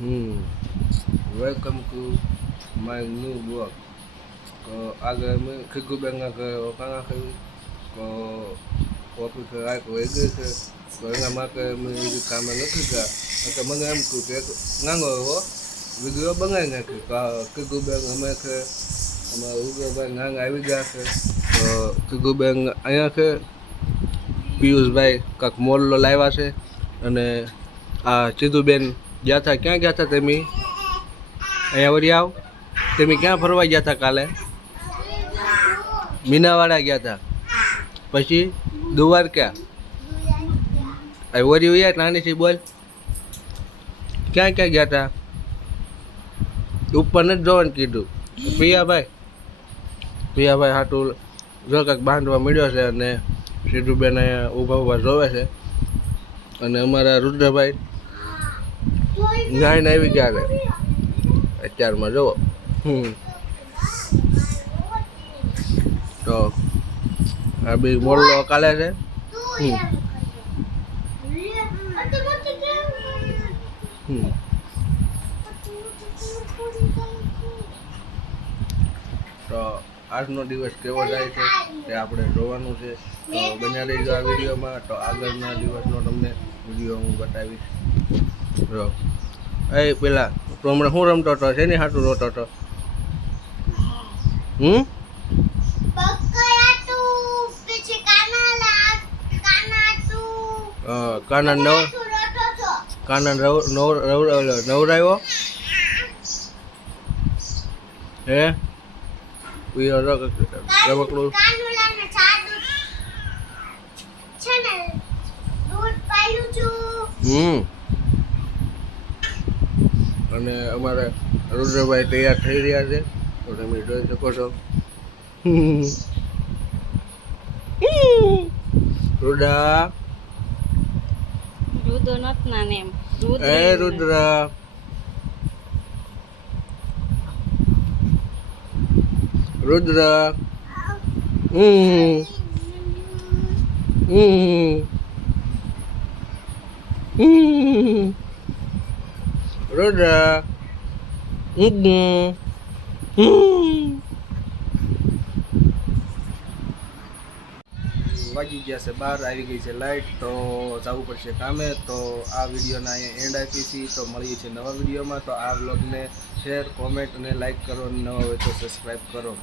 Welcome to my new vlog. Agak kegubangan ke orang ke waktu ke ai ke ke orang mak menuju kamar ke ke mengam ku ke nganggo video bangan ke kegubangan mak ke sama uga bangan ai wiga ke kegubangan અહીંયા કે પિયુષભાઈ કાંક મોલ્લો લાવ્યા છે અને આ સીધુબેન ગયા હતા ક્યાં ગયા હતા તમે અહીંયા વળી આવ તમે ક્યાં ફરવા ગયા હતા કાલે મીનાવાડા ગયા હતા પછી દ્વારકા વળી વયા નાનીથી બોલ ક્યાં ક્યાં ગયા હતા ઉપર નથી જવાનું કીધું પિયાભાઈ હાટું જો કાંઈક બાંધવા મળ્યો છે અને સીધુબેન અહીંયા ઊભા જોવે છે અને અમારા રુદ્રભાઈ નાઈને આવી ગયા છે અત્યારમાં જુઓ તો આ બી મોલ્લો કાલે છે તો આજનો દિવસ કેવો જાય છે તે આપણે જોવાનું છે તો બન્યા રહીજો આ વિડીયોમાં તો આગળના દિવસનો તમને વિડીયો હું બતાવીશ જો એ પેલા તો હમણાં શું રમતો હતો છે ને હાટું રોતો હતો કાના નવરાયો હે રમકડું અને અમારે રુદ્રભાઈ તૈયાર થઈ રહ્યા છે તો તમે જોઈ શકો છો રુદ્રા રુદ્ર નત ના નેમ એ રુદ્ર રુદ્ર રુદ્ર વાગી ગયા છે બહાર આવી ગઈ છે લાઈટ તો જવું પડશે કામે તો આ વિડીયોના અહીંયા એન્ડ આપી છીએ તો મળીએ છીએ નવા વિડીયોમાં તો આ વ્લોગને શેર કોમેન્ટ અને લાઈક કરો નવા હોય તો સબસ્ક્રાઈબ કરો